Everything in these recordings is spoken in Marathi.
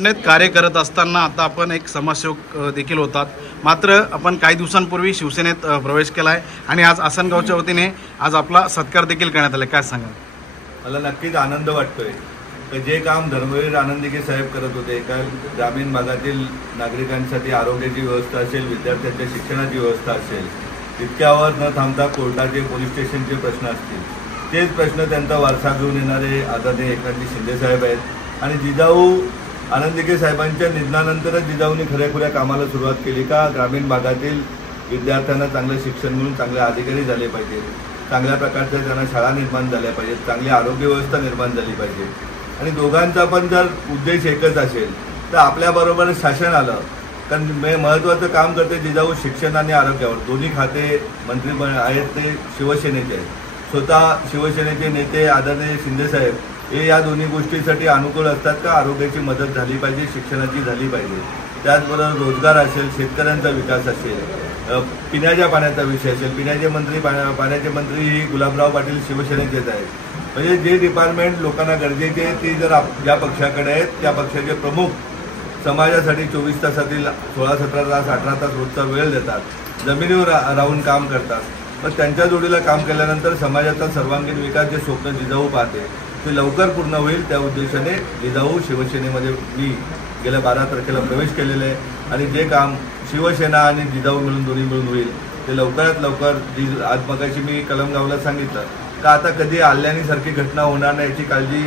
संघटनेत कार्य करत असताना आता आपण एक समाजसेवक देखील होतात। मात्र आपण काही दिवसांपूर्वी शिवसेनेत प्रवेश केला आहे आणि आज आसनगावच्या वतीने आज आपला सत्कार देखील करण्यात आला। काय सांगाल? मला नक्कीच आनंद वाटतोय की जे काम धर्मवीर आनंदीके साहेब करत होते, एका ग्रामीण भागातील नागरिकांसाठी आरोग्याची व्यवस्था असेल, विद्यार्थ्यांच्या शिक्षणाची व्यवस्था असेल, तितक्यावर न थांबता कोर्टाचे पोलीस स्टेशनचे प्रश्न असतील, तेच प्रश्न त्यांचा वारसा घेऊन येणारे आदरणीय एकनाथजी शिंदे साहेब आहेत। आणि जिजाऊ आनंदीके साहेबांच्या निधनानंतरच जिजाऊंनी खऱ्याखुऱ्या कामाला सुरुवात केली का ग्रामीण भागातील विद्यार्थ्यांना चांगलं शिक्षण मिळून चांगले अधिकारी झाले पाहिजे, चांगल्या प्रकारच्या त्यांना शाळा निर्माण झाल्या पाहिजेत, चांगली आरोग्य व्यवस्था निर्माण झाली पाहिजे। आणि दोघांचा पण जर उद्देश एकच असेल तर आपल्याबरोबर शासन आलं, कारण महत्त्वाचं काम करते जिजाऊ शिक्षण आणि आरोग्यावर। दोन्ही खाते मंत्री आहेत ते शिवसेनेचे आहेत, स्वतः शिवसेनेचे नेते आदरणीय शिंदेसाहेब हे या दोन्ही गोष्टीसाठी अनुकूल असतात का आरोग्याची मदत झाली पाहिजे, शिक्षणाची झाली पाहिजे, त्याचबरोबर रोजगार असेल, शेतकऱ्यांचा विकास असेल, पिण्याच्या पाण्याचा विषय असेल। पाण्याचे मंत्री ही गुलाबराव पाटील शिवसेनेचेच आहेत। म्हणजे जे डिपार्टमेंट लोकांना गरजेचे आहे ती जर ज्या पक्षाकडे आहेत त्या पक्षाचे प्रमुख समाजासाठी 24 तासातील 16-17 तास 18 तास रोजचा वेळ देतात, जमिनीवर राहून काम करतात। मग त्यांच्या जोडीला काम केल्यानंतर समाजाचा सर्वांगीण विकास जे स्वप्न जिजाऊ पाहते ते लवकर पूर्ण होईल, त्या उद्देशाने जिजाऊ शिवसेनेमध्ये मी गेल्या 12 तारखेला प्रवेश केलेला आहे। आणि जे काम शिवसेना आणि जिजाऊ मिळून दोन्ही मिळून होईल ते लवकरात लवकर आज मगाशी मी कलमगावला सांगितलं का आता कधी आल्यानीसारखी घटना होणार नाही याची काळजी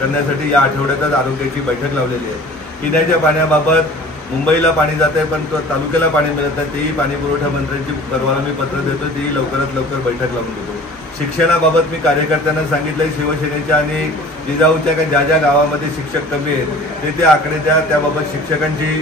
करण्यासाठी या आठवड्यातच आरोग्याची बैठक लावलेली आहे। पिण्याच्या पाण्याबाबत मुंबईला पाणी जात आहे पण तो तालुक्याला पाणी मिळत नाही, तेही पाणी पुरवठा मंत्र्यांची परवाना मी पत्र देतो, तेही लवकरात लवकर बैठक लावून देतो। शिक्षणाबाबत मी कार्यकर्त्यांना सांगितलं शिवसेनेच्या आणि जिजाऊच्या का ज्या ज्या गावामध्ये शिक्षक कमी आहेत ते आकडे द्या, त्याबाबत शिक्षकांची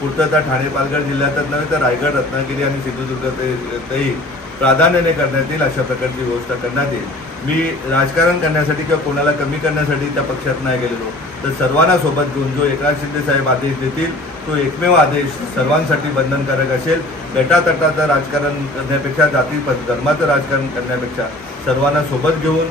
पूर्तता ठाणे पालघर जिल्ह्यातच नव्हे तर रायगड, रत्नागिरी आणि सिंधुदुर्गातही प्राधान्याने करण्यात येईल, अशा प्रकारची व्यवस्था करण्यात येईल। मी राजकारण करण्यासाठी किंवा कोणाला कमी करण्यासाठी त्या पक्षात नाही गेलेलो, तर सर्वांना सोबत घेऊन जो एकनाथ शिंदे साहेब आदेश देतील तो एकमेव आदेश सर्वांसाठी बंधनकारक असेल। गटातटाचं राजकारण करण्यापेक्षा, जाती धर्माचं राजकारण करण्यापेक्षा सर्वांना सोबत घेऊन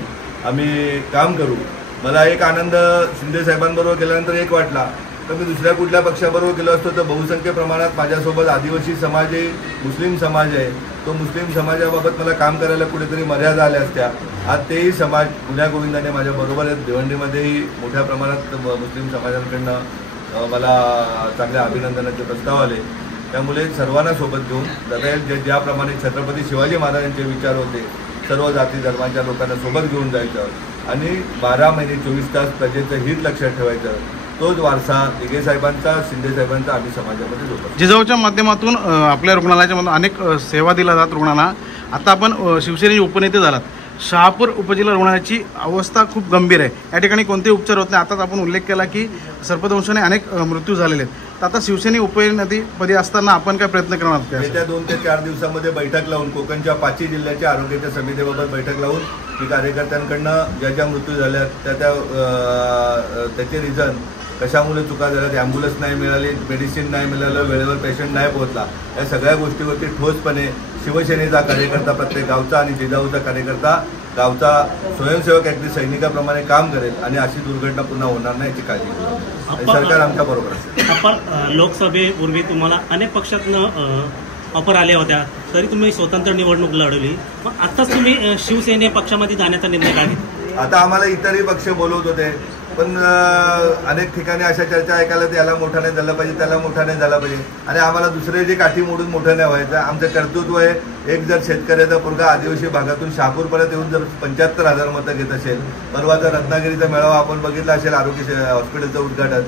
आम्ही काम करू। मला एक आनंद शिंदे साहेबांबरोबर गेल्यानंतर एक वाटला तर मी दुसऱ्या कुठल्या पक्षाबरोबर गेलो असतो तर बहुसंख्य प्रमाणात माझ्यासोबत आदिवासी समाज आहे, मुस्लिम समाज आहे, तो मुस्लिम समाजाबाबत मला काम करायला कुठेतरी मर्यादा आल्या असत्या। आज तेही समाज गुण्यागोविंदाने माझ्याबरोबर आहेत। भिवंडीमध्येही मोठ्या प्रमाणात मुस्लिम समाजांकडनं मला चांगल्या अभिनंदनाचे प्रस्ताव आले, त्यामुळे सर्वांना सोबत घेऊन जाता येईल। ज्याप्रमाणे छत्रपती शिवाजी महाराजांचे विचार होते, सर्व जाती धर्माच्या लोकांना सोबत घेऊन जायचं आणि 12 महिने 24 तास प्रजेचं हित लक्षात ठेवायचं, तोच वारसा दिघे साहेबांचा, शिंदे साहेबांचा आम्ही समाजामध्ये जोपासतो। जिजाऊच्या माध्यमातून आपल्या रुग्णालयाच्या मधून अनेक सेवा दिल्या जातात रुग्णांना। आता आपण शिवसेनेचे उपनेते झालात, शहापूर उपजिल्हा रुग्णालयाची अवस्था खूप गंभीर आहे, या ठिकाणी कोणते उपचार होत नाही। आताच आपण उल्लेख केला की सर्पदंशाने अनेक मृत्यू झालेले आहेत, तर आता शिवसेने उपनेतेपदी असताना आपण काय प्रयत्न करणार आहात? येत्या 2 ते 4 दिवसामध्ये बैठक लावून कोकणच्या 5 जिल्ह्याच्या आरोग्याच्या समितीबाबत बैठक लावून मी कार्यकर्त्यांकडनं ज्या मृत्यू झाल्यात त्याचे रिझन कशामुळे चुका झाल्यात, ॲम्ब्युलन्स नाही मिळाली, मेडिसिन नाही मिळालं, वेळेवर पेशंट नाही पोहोचला, या सगळ्या गोष्टीवरती ठोसपणे शिवसेनेचा कार्यकर्ता, प्रत्येक गावचा आणि जिजाऊचा कार्यकर्ता गावचा स्वयंसेवक अगदी सैनिकाप्रमाणे काम करेल आणि अशी दुर्घटना पुन्हा होणार नाही याची काळजी घेऊ। सरकार आमच्या बरोबर असेल। आपण लोकसभेपूर्वी तुम्हाला अनेक पक्षातनं ऑफर आल्या होत्या, तरी तुम्ही स्वतंत्र निवडणूक लढवली, मग आत्ताच तुम्ही शिवसेने पक्षामध्ये जाण्याचा निर्णय काय घेतला? आता आम्हाला इतरही पक्ष बोलवत होते पण अनेक ठिकाणी अशा चर्चा ऐकायला याला मोठा नाही झाला पाहिजे, त्याला मोठा नाही झाला पाहिजे आणि आम्हाला दुसरे जे काठी मोडून मोठं नाही व्हायचं। आमचं कर्तृत्व आहे, एक जर शेतकऱ्याचा पोरगा आदिवासी भागातून शहापूरपर्यंत येऊन जर 75,000 मतं घेत असेल, परवाचा रत्नागिरीचा मेळावा आपण बघितला असेल, आरोग्य हॉस्पिटलचं उद्घाटन,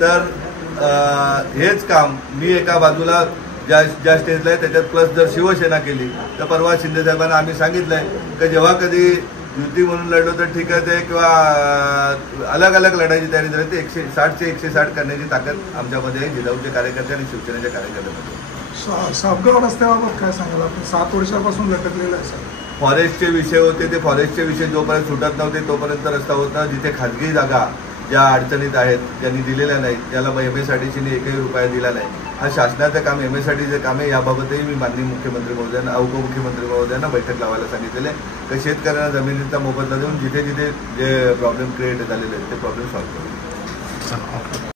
तर हेच काम मी एका बाजूला ज्या स्टेजला आहे त्याच्यात प्लस जर शिवसेना केली तर परवा शिंदे साहेबांना आम्ही सांगितलं आहे की जेव्हा कधी युती म्हणून लढलो तर ठीक आहे ते, किंवा अलग अलग लढायची तयारी झाली ते 160 चे 160 करण्याची ताकद आमच्यामध्ये आहे, जिजाऊचे कार्यकर्ते आणि शिवसेनेच्या कार्यकर्त्यांमध्ये। सापगाव रस्त्याबाबत काय सांगाल? आपण 7 वर्षापासून लटकलेलं आहे सर। फॉरेस्टचे विषय होते, ते फॉरेस्टचे विषय जोपर्यंत सुटत नव्हते तोपर्यंत रस्ता होता। जिथे खाजगी जागा ज्या अडचणीत आहेत, ज्यांनी दिलेल्या नाहीत, त्याला MSRTCने 1ही रुपया दिला नाही। हा शासनाचं काम MSRTचं काम आहे, याबाबतही मी माननीय मुख्यमंत्री महोदयांना, उपमुख्यमंत्री महोदयांना बैठक लावायला सांगितलेलं आहे की शेतकऱ्यांना जमिनीचा मोबदला देऊन जिथे जिथे जे प्रॉब्लेम क्रिएट झालेले आहेत ते प्रॉब्लेम सॉल्व्ह करू।